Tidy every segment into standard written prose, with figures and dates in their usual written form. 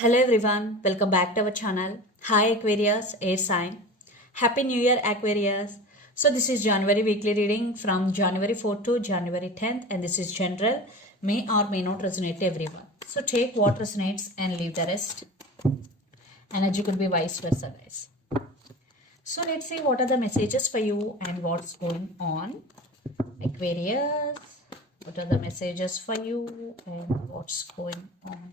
Hello everyone, welcome back to our channel. Hi Aquarius, air sign. Happy New Year Aquarius. So this is January weekly reading from January 4th to January 10th and this is general. May or may not resonate to everyone. So take what resonates and leave the rest. Energy could be vice versa guys. So let's see what are the messages for you and what's going on. Aquarius, what are the messages for you and what's going on.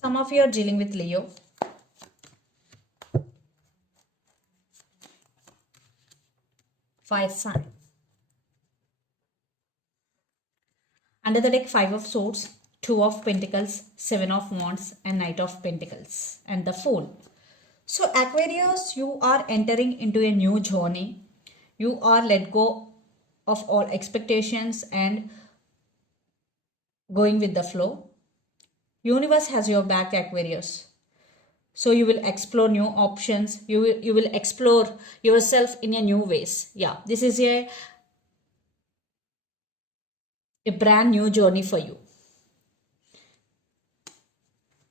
Some of you are dealing with Leo. Fire sign. Under the deck, 5 of Swords, 2 of Pentacles, 7 of Wands and Knight of Pentacles and the Fool. So Aquarius, you are entering into a new journey. You are let go of all expectations and going with the flow. Universe has your back, Aquarius. So you will explore new options. You will explore yourself in a new ways. Yeah, this is a brand new journey for you.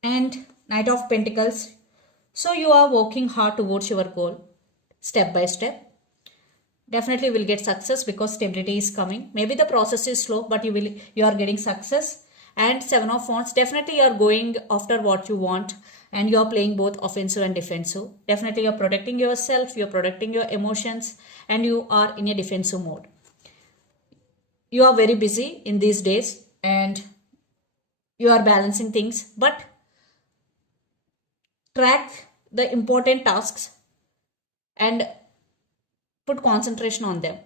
And Knight of Pentacles. So you are working hard towards your goal step by step. Definitely will get success because stability is coming. Maybe the process is slow, but you are getting success. And 7 of Wands, definitely you are going after what you want and you are playing both offensive and defensive. Definitely you are protecting yourself, you are protecting your emotions and you are in a defensive mode. You are very busy in these days and you are balancing things, but track the important tasks and put concentration on them.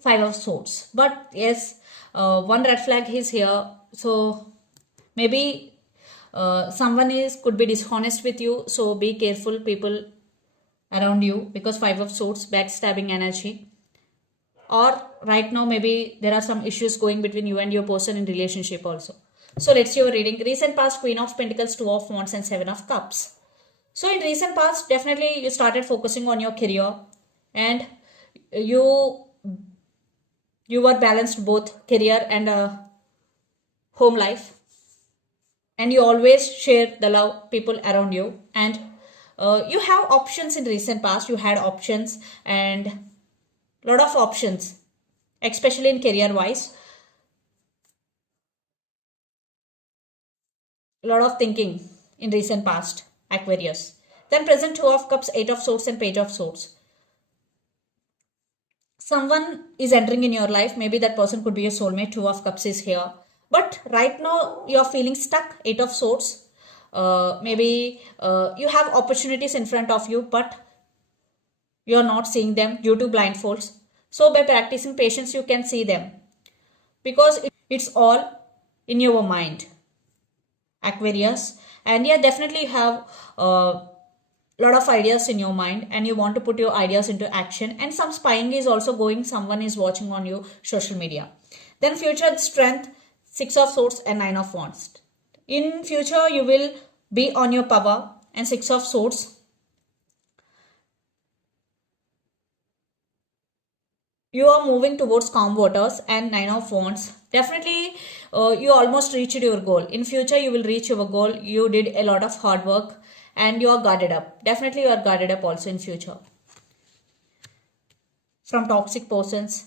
5 of Swords. But yes, one red flag is here. So maybe someone could be dishonest with you. So be careful people around you because 5 of Swords, backstabbing energy. Or right now maybe there are some issues going between you and your person in relationship also. So let's see your reading. Recent past, Queen of Pentacles, 2 of Wands and 7 of Cups. So in recent past, definitely you started focusing on your career and you were balanced both career and home life, and you always share the love people around you, and you have options. In recent past you had options and lot of options, especially in career wise. A lot of thinking in recent past, Aquarius. Then present, 2 of Cups, 8 of Swords and Page of Swords. Someone is entering in your life. Maybe that person could be your soulmate. 2 of Cups is here. But right now you're feeling stuck. 8 of Swords. Maybe you have opportunities in front of you, but you're not seeing them due to blindfolds. So by practicing patience, you can see them because it's all in your mind, Aquarius. And yeah, definitely have lot of ideas in your mind and you want to put your ideas into action, and some spying is also going. Someone is watching on you social media. Then future strength, 6 of Swords and 9 of Wands. In future you will be on your power, and 6 of Swords, you are moving towards calm waters, and 9 of Wands, definitely you almost reached your goal. In future you will reach your goal. You did a lot of hard work and you are guarded up. Definitely you are guarded up also in future from toxic persons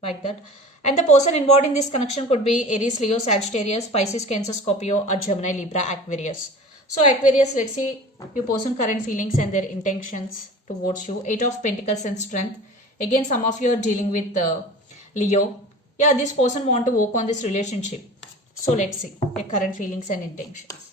like that. And the person involved in this connection could be Aries, Leo, Sagittarius, Pisces, Cancer, Scorpio or Gemini, Libra, Aquarius. So Aquarius, let's see your person current feelings and their intentions towards you. 8 of Pentacles and strength. Again, some of you are dealing with Leo. Yeah, this person want to work on this relationship. So let's see their current feelings and intentions.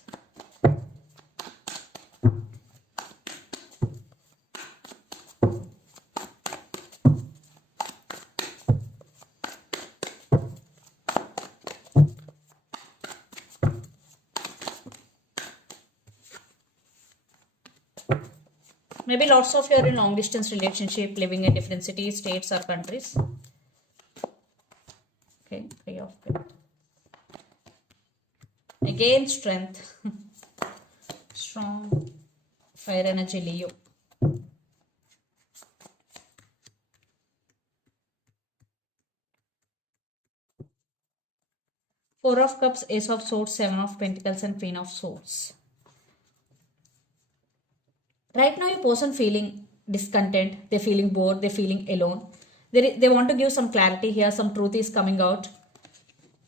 Maybe lots of you are in long distance relationship, living in different cities, states or countries. Okay, Three of Pentacles. Again, strength. Strong. Fire energy, Leo. Four of Cups, Ace of Swords, Seven of Pentacles and Queen of Swords. Right now, your person feeling discontent, they're feeling bored, they're feeling alone. They want to give some clarity here, some truth is coming out.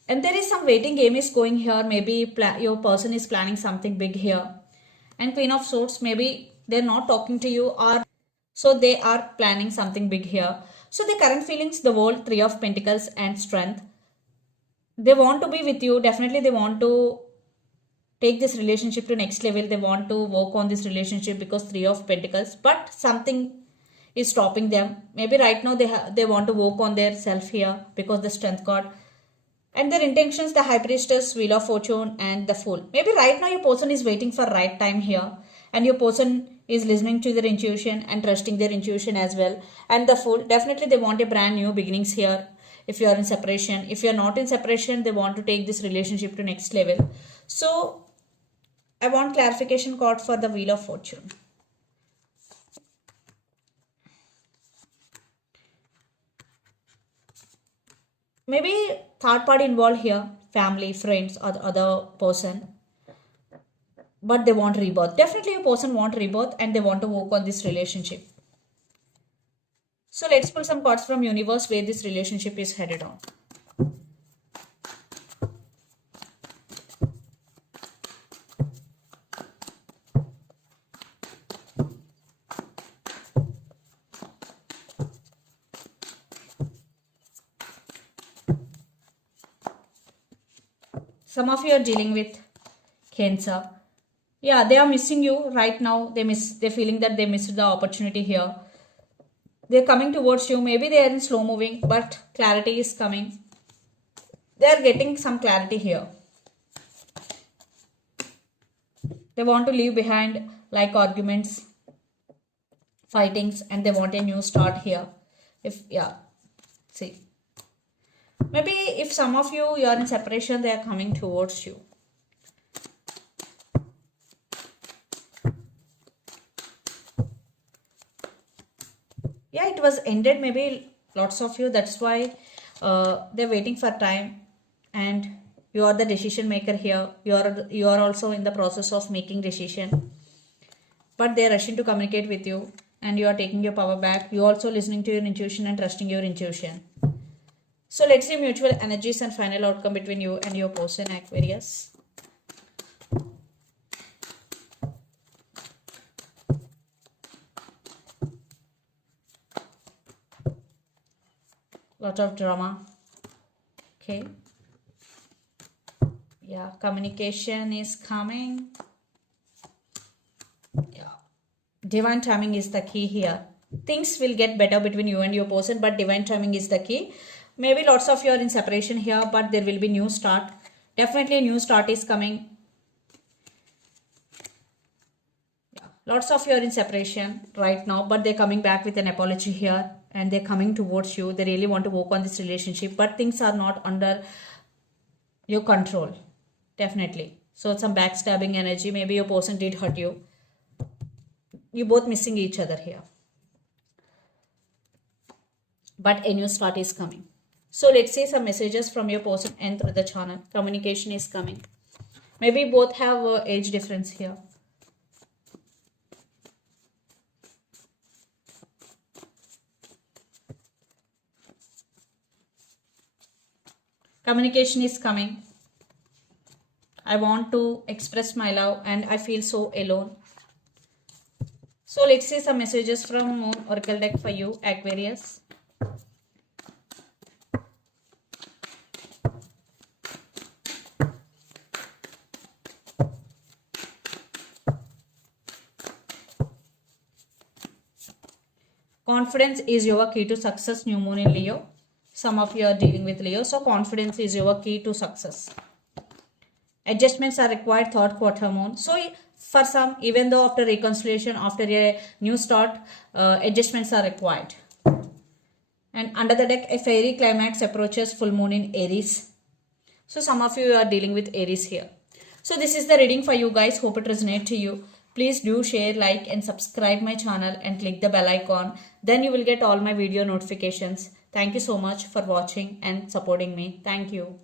And there is some waiting game is going here. Maybe your person is planning something big here. And Queen of Swords, maybe they're not talking to you, or so they are planning something big here. So the current feelings, the world, Three of Pentacles and strength. They want to be with you. Definitely they want to take this relationship to next level. They want to work on this relationship because Three of Pentacles, but something is stopping them. Maybe right now they want to work on their self here because the Strength card. And their intentions, the High Priestess, Wheel of Fortune and the Fool. Maybe right now your person is waiting for right time here. And your person is listening to their intuition and trusting their intuition as well. And the Fool, definitely they want a brand new beginnings here. If you are in separation. If you are not in separation, they want to take this relationship to next level. So, I want clarification card for the Wheel of Fortune. Maybe third party involved here, family, friends or the other person. But they want rebirth. Definitely a person want rebirth and they want to work on this relationship. So let's pull some cards from universe where this relationship is headed on. Some of you are dealing with Cancer. Yeah, they are missing you right now. They're feeling that they missed the opportunity here. They're coming towards you. Maybe they are in slow moving, but clarity is coming. They are getting some clarity here. They want to leave behind like arguments, fightings, and they want a new start here. See. Maybe if some of you are in separation, they are coming towards you. Yeah, it was ended. Maybe lots of you. That's why they're waiting for time, and you are the decision maker here. You are also in the process of making decision, but they're rushing to communicate with you, and you are taking your power back. You also listening to your intuition and trusting your intuition. So let's see mutual energies and final outcome between you and your person, Aquarius. Lot of drama. Okay. Yeah, communication is coming. Yeah. Divine timing is the key here. Things will get better between you and your person, but divine timing is the key. Maybe lots of you are in separation here, but there will be new start. Definitely a new start is coming. Yeah. Lots of you are in separation right now, but they're coming back with an apology here. And they're coming towards you. They really want to work on this relationship, but things are not under your control. Definitely. So some backstabbing energy. Maybe your person did hurt you. You both missing each other here. But a new start is coming. So let's see some messages from your person and through the channel. Communication is coming. Maybe both have age difference here. Communication is coming. I want to express my love and I feel so alone. So let's see some messages from Moon Oracle deck for you, Aquarius. Confidence is your key to success, new moon in Leo. Some of you are dealing with Leo, so confidence is your key to success. Adjustments are required, third quarter moon. So For some, even though after reconciliation, after a new start, adjustments are required. And under the deck, a fairy climax approaches full moon in Aries. So some of you are dealing with Aries here. So this is the reading for you guys. Hope it resonates to you. Please do share, like and subscribe my channel and click the bell icon. Then you will get all my video notifications. Thank you so much for watching and supporting me. Thank you.